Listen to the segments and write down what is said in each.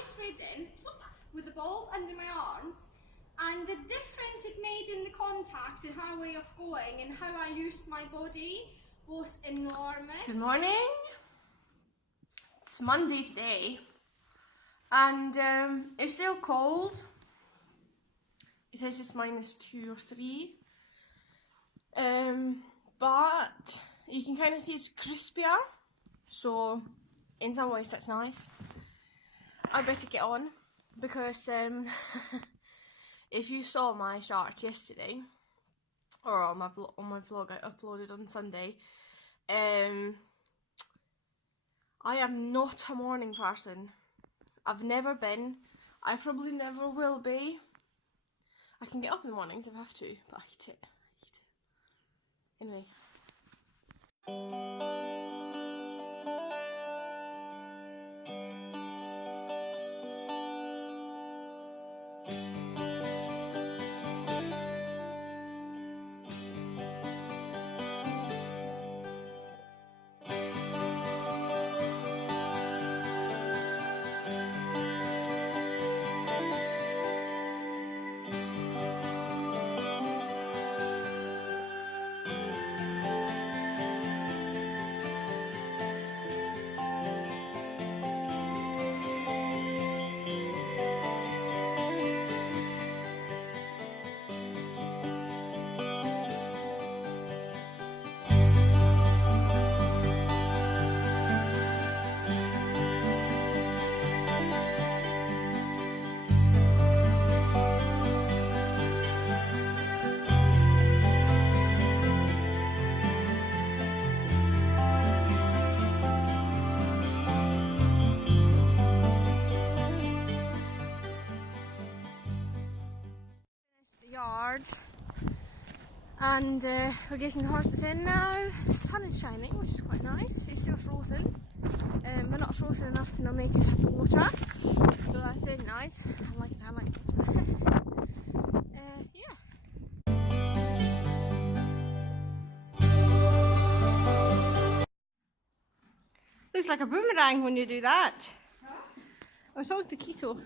just ridden with the balls under my arms, and the difference it made in the contact and her way of going and how I used my body was enormous. Good morning. It's Monday today, and it's still cold. It says it's -2 or 3, but you can kind of see it's crispier, so in some ways that's nice. I better get on because if you saw my short yesterday, or on my vlog I uploaded on Sunday, I am not a morning person. I've never been. I probably never will be. I can get up in the mornings if I have to, but I hate it. Anyway. Yard, and we're getting the horses in now. The sun is shining, which is quite nice. It's still frozen, but not frozen enough to not make us have water, so that's really nice. I like that. I like water. Yeah. Looks like a boomerang when you do that. Huh? I was talking to Keto.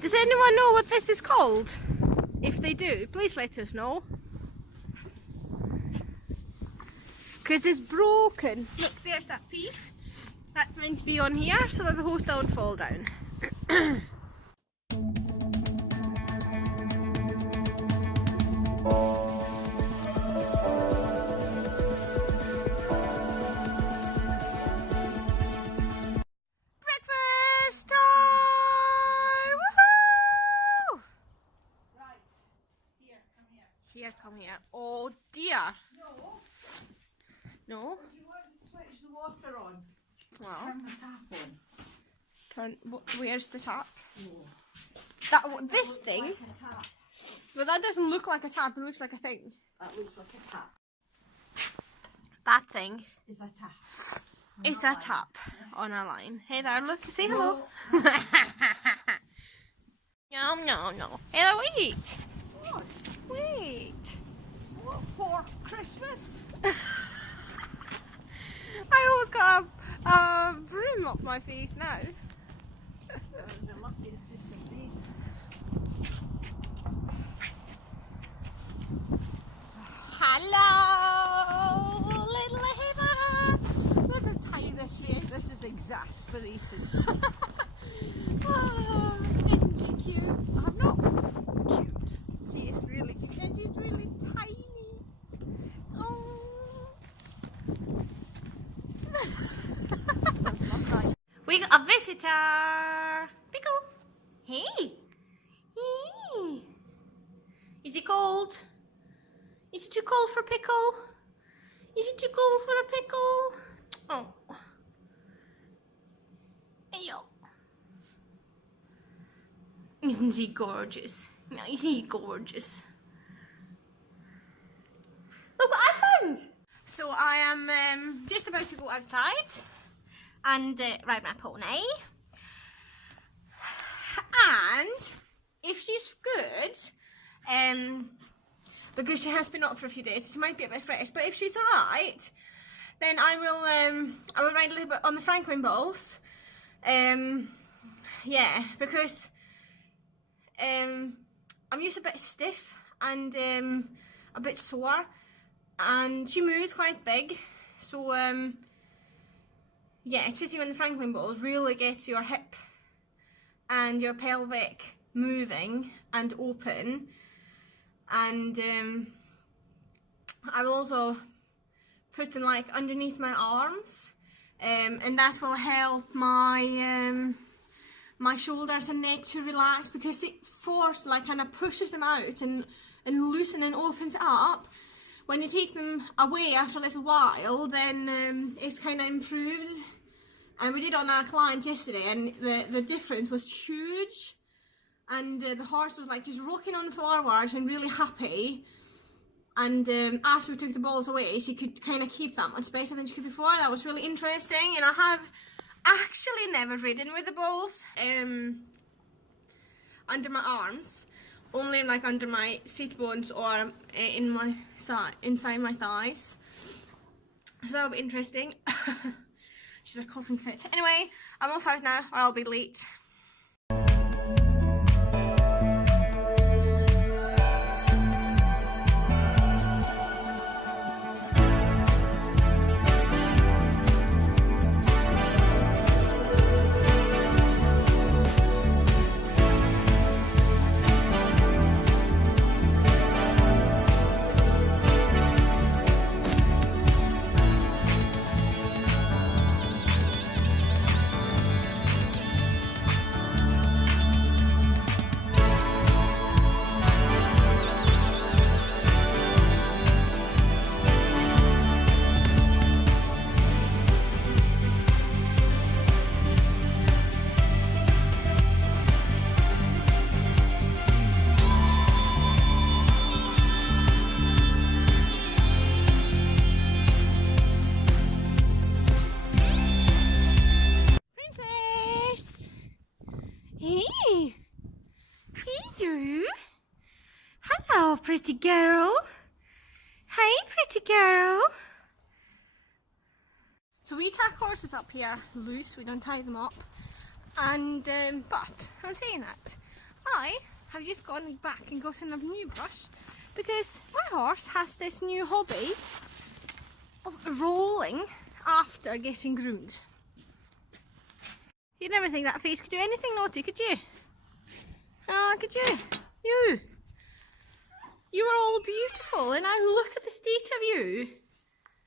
Does anyone know what this is called? If they do, please let us know. Because it's broken. Look, there's that piece. That's meant to be on here so that the hose don't fall down. Breakfast time! Here, come here. Oh dear. No. Do you want to switch the water on? Well, Turn the tap on. Where's the tap? Oh. This thing. Like a tap. But that doesn't look like a tap. It looks like a thing. That looks like a tap. That thing Is a tap. is a tap on a line. Hey there, look. Say hello. No. Hey there, wait. What? Wait. What for? Christmas? I almost got a broom up my face now. You're lucky it's just a piece. Hello, little Heather. Look how tiny this is. This is exasperated. Oh, isn't she cute? I'm not cute. She is really cute. And she's really tiny. Oh. We got a visitor. Pickle. Hey. Hey. Is it cold? Is it too cold for Pickle? Is it too cold for a pickle? Oh. Ayo. Isn't he gorgeous? No, isn't he gorgeous? Look what I found! So I am just about to go outside and ride my pony. And if she's good, because she has been up for a few days, so she might be a bit fresh, but if she's alright, then I will ride a little bit on the franklingballs. Yeah, because I'm just a bit stiff and a bit sore, and she moves quite big, so yeah, sitting on the franklingballs really gets your hip and your pelvic moving and open. And I will also put them like underneath my arms, and that will help my my shoulders and neck to relax, because it kind of pushes them out and loosen and opens it up. When you take them away after a little while, then it's kind of improved. And we did on our client yesterday, and the difference was huge. And the horse was like just rocking on forward and really happy. And after we took the balls away, she could kind of keep that much better than she could before. That was really interesting. And I have actually never ridden with the balls under my arms, only like under my seat bones or in my inside my thighs. So that'll be interesting. She's a coughing fit. Anyway, I'm off out now, or I'll be late. Hello, pretty girl. Hey, pretty girl. So we take horses up here loose, we don't tie them up. And, but, I'm saying that, I have just gone back and gotten a new brush, because my horse has this new hobby of rolling after getting groomed. You'd never think that face could do anything naughty, could you? Oh, could you? You are all beautiful, and now look at the state of you.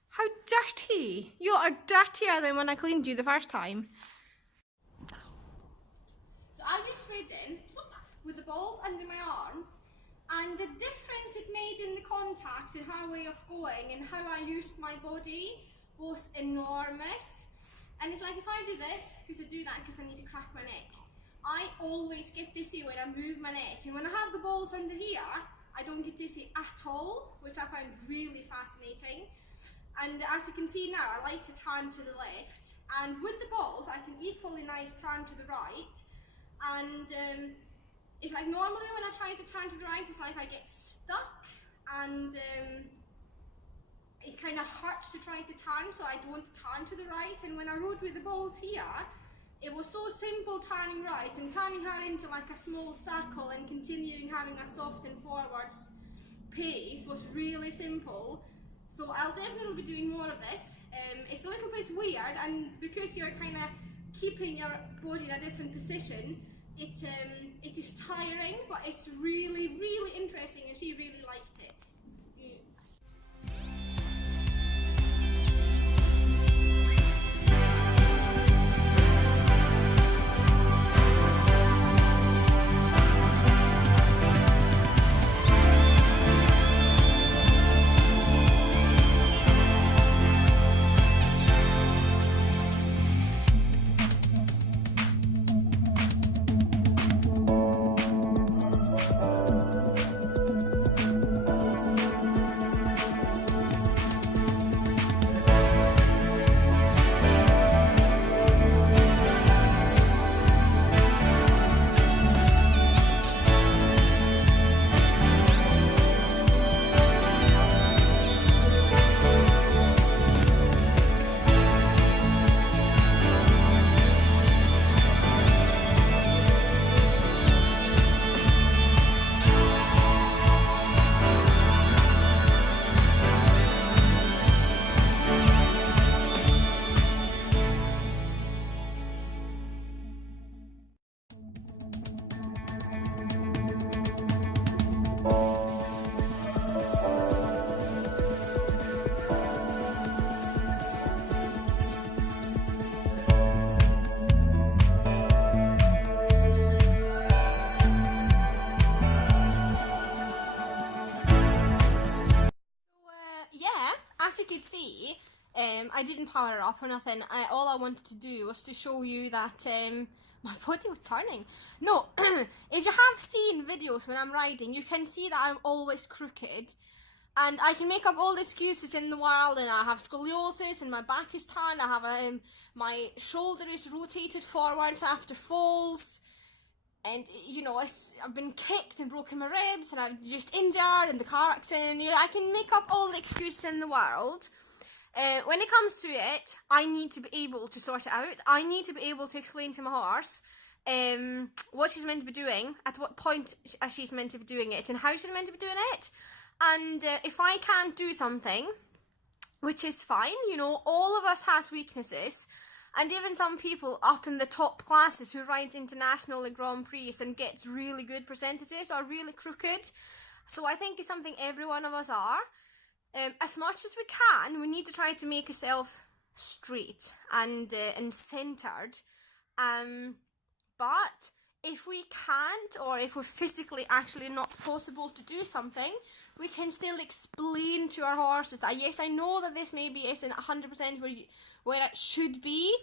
How dirty. You are dirtier than when I cleaned you the first time. So I just ridden with the balls under my arms, and the difference it made in the contact and her way of going and how I used my body was enormous. And it's like, if I do this, because I do that because I need to crack my neck, I always get dizzy when I move my neck. And when I have the balls under here, I don't get dizzy at all, which I find really fascinating. And as you can see now, I like to turn to the left. And with the balls, I can equally nice turn to the right. And it's like normally when I try to turn to the right, it's like I get stuck, and it kind of hurts to try to turn, so I don't turn to the right. And when I rode with the balls here, it was so simple turning right and turning her into like a small circle and continuing having a soft and forwards pace was really simple. So I'll definitely be doing more of this. It's a little bit weird, and because you're kind of keeping your body in a different position, it is tiring, but it's really, really interesting, and she really liked it. as you could see, I didn't power it up or nothing. All I wanted to do was to show you that my body was turning. No, if you have seen videos when I'm riding, you can see that I'm always crooked. And I can make up all the excuses in the world, and I have scoliosis, and my back is turned, I have my shoulder is rotated forwards after falls, and you know, I've been kicked and broken my ribs, and I'm just injured in the car accident. I can make up all the excuses in the world. When it comes to it, I need to be able to sort it out. I need to be able to explain to my horse what she's meant to be doing, at what point she's meant to be doing it, and how she's meant to be doing it. And if I can't do something, which is fine, you know, all of us has weaknesses, and even some people up in the top classes who rides international and Grand Prix and gets really good percentages are really crooked. So I think it's something every one of us are. As much as we can, we need to try to make ourselves straight and centered. But if we can't, or if we're physically actually not possible to do something, we can still explain to our horses that, yes, I know that this maybe isn't 100% where it should be,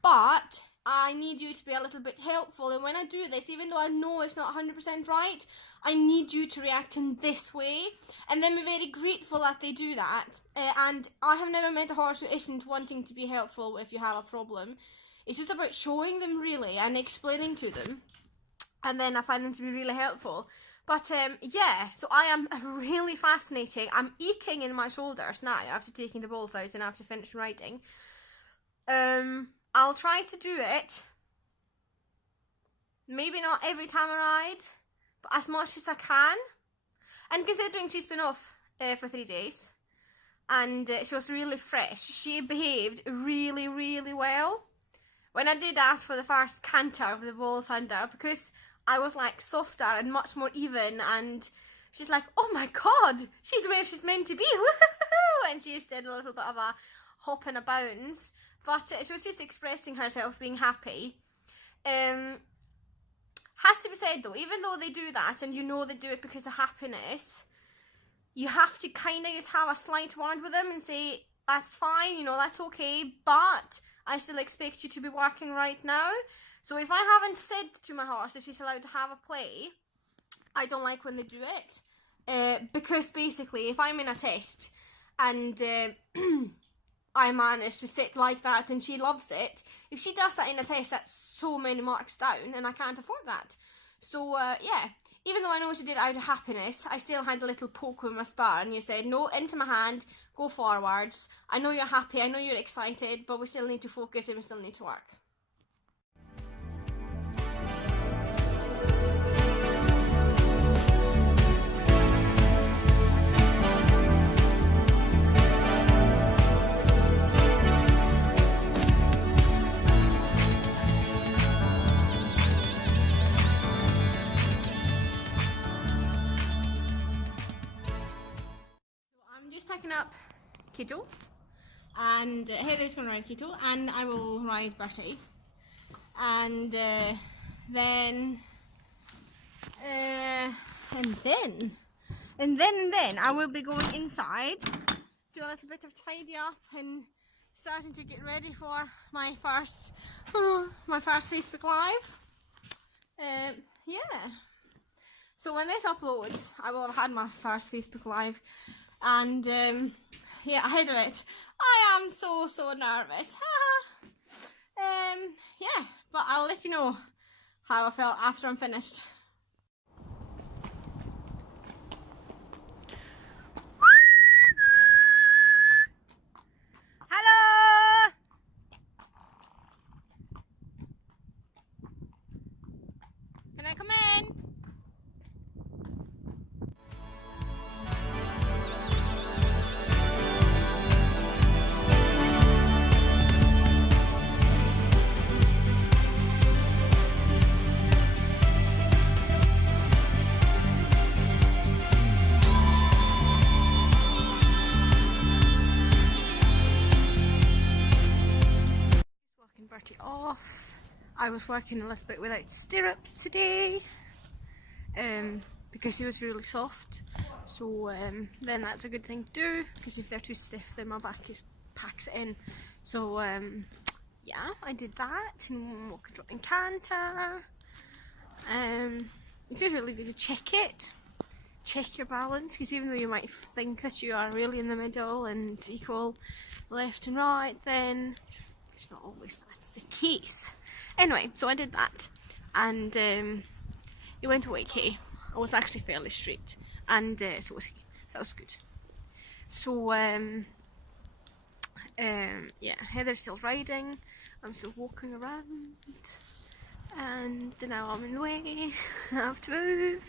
but I need you to be a little bit helpful, and when I do this, even though I know it's not 100% right, I need you to react in this way, and then be very grateful that they do that. And I have never met a horse who isn't wanting to be helpful if you have a problem. It's just about showing them, really, and explaining to them, and then I find them to be really helpful. But yeah, so I am really fascinating. I'm aching in my shoulders now after taking the balls out and after finishing riding. I'll try to do it. Maybe not every time I ride, but as much as I can. And considering she's been off for 3 days, and she was really fresh, she behaved really, really well. When I did ask for the first canter of the balls under, because I was like softer and much more even, and she's like, oh my god, she's where she's meant to be, woohoo! And she just did a little bit of a hop and a bounce, but she was just expressing herself, being happy. Has to be said though, even though they do that, and you know they do it because of happiness, you have to kind of just have a slight word with them and say, that's fine, you know, that's okay, but I still expect you to be working right now. So if I haven't said to my horse that she's allowed to have a play, I don't like when they do it. Because basically, if I'm in a test and I manage to sit like that and she loves it, if she does that in a test, that's so many marks down, and I can't afford that. So yeah, even though I know she did it out of happiness, I still had a little poke with my spur, and you said, no, into my hand, go forwards. I know you're happy, I know you're excited, but we still need to focus and we still need to work. Taking up Keto, and Heather's going to ride Keto, and I will ride Bertie, and then I will be going inside, do a little bit of tidy up and starting to get ready for my first Facebook Live. Yeah, so when this uploads, I will have had my first Facebook Live. And yeah, ahead of it, I am so nervous. Yeah, but I'll let you know how I felt after I'm finished. Hello! Can I come in? Off. I was working a little bit without stirrups today because he was really soft. So then that's a good thing to do, because if they're too stiff then my back just packs it in. So yeah, I did that and walk and drop and canter. It's just really good to check your balance, because even though you might think that you are really in the middle and equal left and right, then it's not always that's the case. Anyway, so I did that, and it went okay. I was actually fairly straight, and so was he. So that was good. So yeah, Heather's still riding. I'm still walking around, and now I'm in the way. I have to move.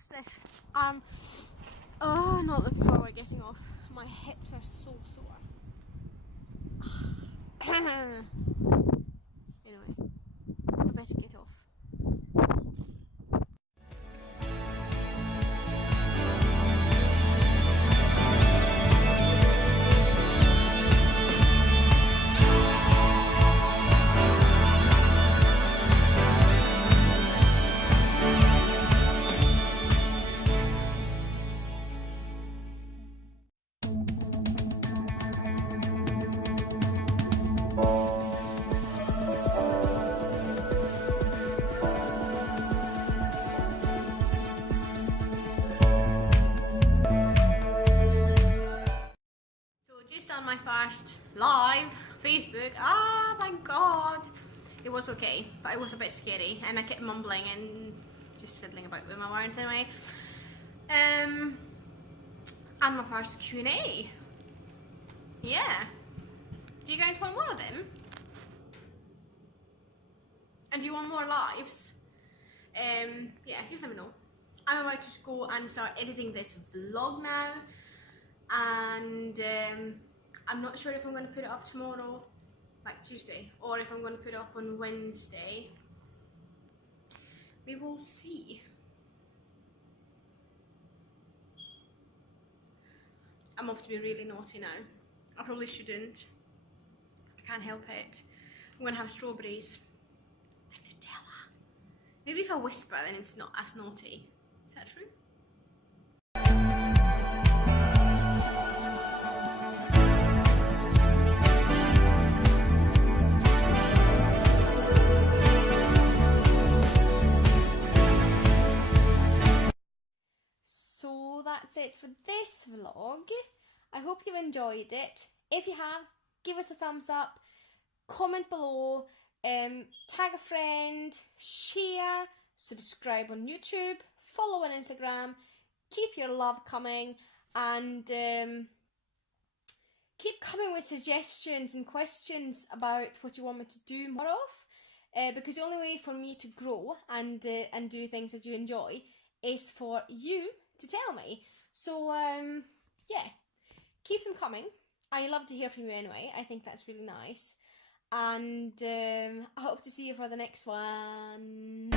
Stiff. Oh, not looking forward to getting off. My hips are so sore. Anyway, I better get off. My first live Facebook. Oh my god, it was okay, but it was a bit scary, and I kept mumbling and just fiddling about with my words anyway. And my first Q&A. Yeah, do you guys want more of them? And do you want more lives? Yeah, just let me know. I'm about to go and start editing this vlog now, and I'm not sure if I'm going to put it up tomorrow, like Tuesday, or if I'm going to put it up on Wednesday. We will see. I'm off to be really naughty now. I probably shouldn't. I can't help it. I'm going to have strawberries and Nutella. Maybe if I whisper then it's not as naughty. Is that true? So that's it for this vlog. I hope you enjoyed it. If you have, give us a thumbs up, comment below, tag a friend, share, subscribe on YouTube, follow on Instagram, keep your love coming, and keep coming with suggestions and questions about what you want me to do more of, because the only way for me to grow and do things that you enjoy is for you to tell me. So yeah, keep them coming. I love to hear from you anyway. I think that's really nice, and I hope to see you for the next one.